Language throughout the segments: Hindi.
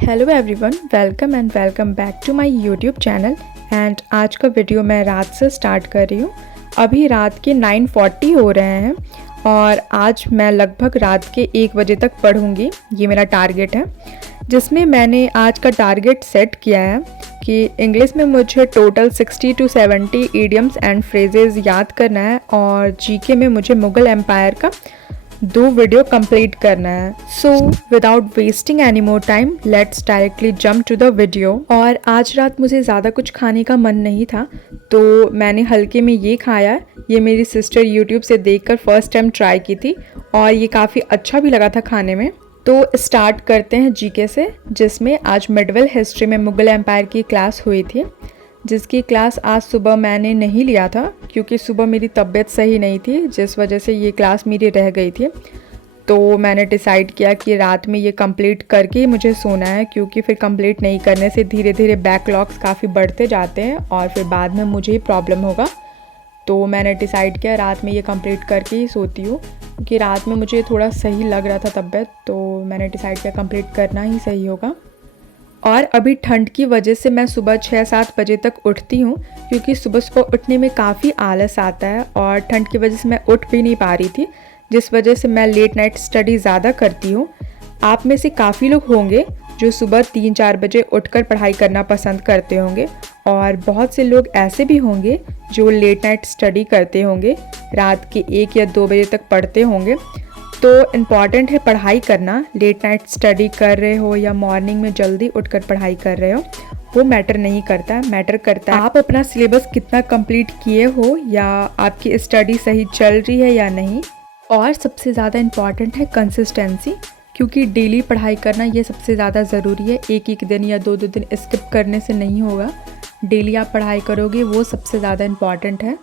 Hello everyone, welcome back to my YouTube channel. And आज का वीडियो मैं रात से स्टार्ट कर रही हूँ। अभी रात के 9:40 हो रहे हैं और आज मैं लगभग रात के 1 बजे तक पढ़ूँगी। ये मेरा टारगेट है, जिसमें मैंने आज का टारगेट सेट किया है कि इंग्लिश में मुझे total 60 to 70 idioms and phrases याद करना है और जीके में मुझे मुगल एम्पायर का 2 वीडियो कंप्लीट करना है। So without wasting any more time let's directly jump to the video. और आज रात मुझे ज़्यादा कुछ खाने का मन नहीं था, तो मैंने हल्के में ये खाया। ये मेरी सिस्टर यूट्यूब से देखकर फर्स्ट टाइम ट्राई की थी और ये काफ़ी अच्छा भी लगा था खाने में। तो स्टार्ट करते हैं जीके से, जिसमें आज मिडवल हिस्ट्री में मुगल एम्पायर की क्लास हुई थी, जिसकी क्लास आज सुबह मैंने नहीं लिया था क्योंकि सुबह मेरी तबीयत सही नहीं थी, जिस वजह से ये क्लास मेरी रह गई थी। तो मैंने डिसाइड किया कि रात में ये कंप्लीट करके ही मुझे सोना है, क्योंकि फिर कंप्लीट नहीं करने से धीरे धीरे बैकलॉग्स काफ़ी बढ़ते जाते हैं और फिर बाद में मुझे ही प्रॉब्लम होगा। तो मैंने डिसाइड किया रात में ये कंप्लीट करके ही सोती हूँ, क्योंकि रात में मुझे थोड़ा सही लग रहा था तबीयत, तो मैंने डिसाइड किया कंप्लीट करना ही सही होगा। और अभी ठंड की वजह से मैं सुबह 6-7 बजे तक उठती हूँ, क्योंकि सुबह सुबह उठने में काफ़ी आलस आता है और ठंड की वजह से मैं उठ भी नहीं पा रही थी, जिस वजह से मैं लेट नाइट स्टडी ज़्यादा करती हूँ। आप में से काफ़ी लोग होंगे जो सुबह 3-4 बजे उठकर पढ़ाई करना पसंद करते होंगे और बहुत से लोग ऐसे भी होंगे जो लेट नाइट स्टडी करते होंगे, रात के 1 या 2 बजे तक पढ़ते होंगे। तो इम्पॉर्टेंट है पढ़ाई करना। लेट नाइट स्टडी कर रहे हो या मॉर्निंग में जल्दी उठकर पढ़ाई कर रहे हो, वो मैटर नहीं करता। मैटर करता है आप अपना सिलेबस कितना कंप्लीट किए हो या आपकी स्टडी सही चल रही है या नहीं। और सबसे ज़्यादा इम्पॉर्टेंट है कंसिस्टेंसी, क्योंकि डेली पढ़ाई करना ये सबसे ज़्यादा ज़रूरी है। एक दिन या 2 दिन स्किप करने से नहीं होगा। डेली आप पढ़ाई करोगे, वो सबसे ज़्यादा इम्पॉर्टेंट है।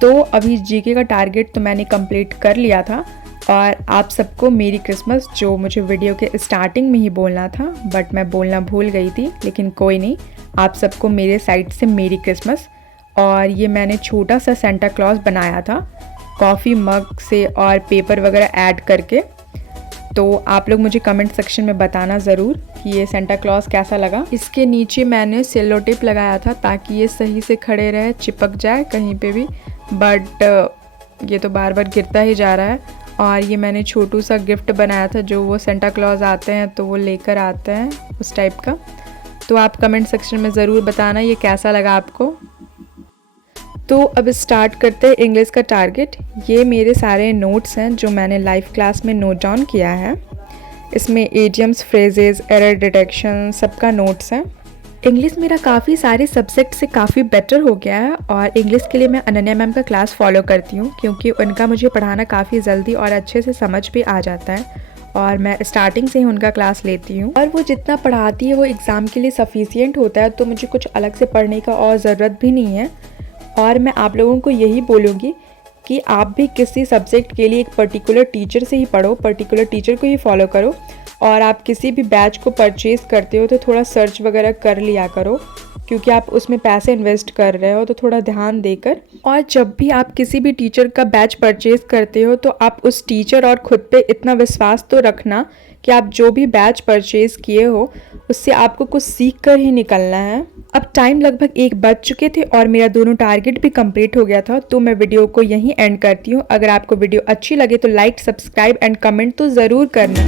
तो अभी जीके का टारगेट तो मैंने कंप्लीट कर लिया था और आप सबको मेरी क्रिसमस, जो मुझे वीडियो के स्टार्टिंग में ही बोलना था बट मैं बोलना भूल गई थी, लेकिन कोई नहीं, आप सबको मेरे साइड से मेरी क्रिसमस। और ये मैंने छोटा सा सेंटा क्लॉज बनाया था कॉफ़ी मग से और पेपर वगैरह ऐड करके। तो आप लोग मुझे कमेंट सेक्शन में बताना ज़रूर कि ये सेंटा क्लॉज कैसा लगा। इसके नीचे मैंने सेलो टेप लगाया था ताकि ये सही से खड़े रहे, चिपक जाए कहीं पे भी, बट ये तो बार बार गिरता ही जा रहा है। और ये मैंने छोटू सा गिफ्ट बनाया था, जो वो सेंटा क्लॉज आते हैं तो वो लेकर आते हैं, उस टाइप का। तो आप कमेंट सेक्शन में ज़रूर बताना ये कैसा लगा आपको। तो अब स्टार्ट करते हैं इंग्लिश का टारगेट। ये मेरे सारे नोट्स हैं जो मैंने लाइव क्लास में नोट डाउन किया है। इसमें एडियम्स, फ्रेजेस, एरर डिटेक्शन सबका नोट्स है। इंग्लिश मेरा काफ़ी सारे सब्जेक्ट से काफ़ी बेटर हो गया है और इंग्लिश के लिए मैं अनन्या मैम का क्लास फॉलो करती हूँ, क्योंकि उनका मुझे पढ़ाना काफ़ी जल्दी और अच्छे से समझ भी आ जाता है और मैं स्टार्टिंग से ही उनका क्लास लेती हूँ। और वो जितना पढ़ाती है वो एग्ज़ाम के लिए सफिशियंट होता है, तो मुझे कुछ अलग से पढ़ने का और ज़रूरत भी नहीं है। और मैं आप लोगों को यही बोलूँगी कि आप भी किसी सब्जेक्ट के लिए एक पर्टिकुलर टीचर से ही पढ़ो, पर्टिकुलर टीचर को ही फॉलो करो। और आप किसी भी बैच को परचेज़ करते हो तो थोड़ा सर्च वगैरह कर लिया करो, क्योंकि आप उसमें पैसे इन्वेस्ट कर रहे हो, तो थोड़ा ध्यान देकर। और जब भी आप किसी भी टीचर का बैच परचेज़ करते हो तो आप उस टीचर और ख़ुद पे इतना विश्वास तो रखना कि आप जो भी बैच परचेज़ किए हो उससे आपको कुछ सीख कर ही निकलना है। अब टाइम लगभग 1 बज चुके थे और मेरा दोनों टारगेट भी कंप्लीट हो गया था, तो मैं वीडियो को यहीं एंड करती हूँ। अगर आपको वीडियो अच्छी लगे तो लाइक, सब्सक्राइब एंड कमेंट तो ज़रूर करना।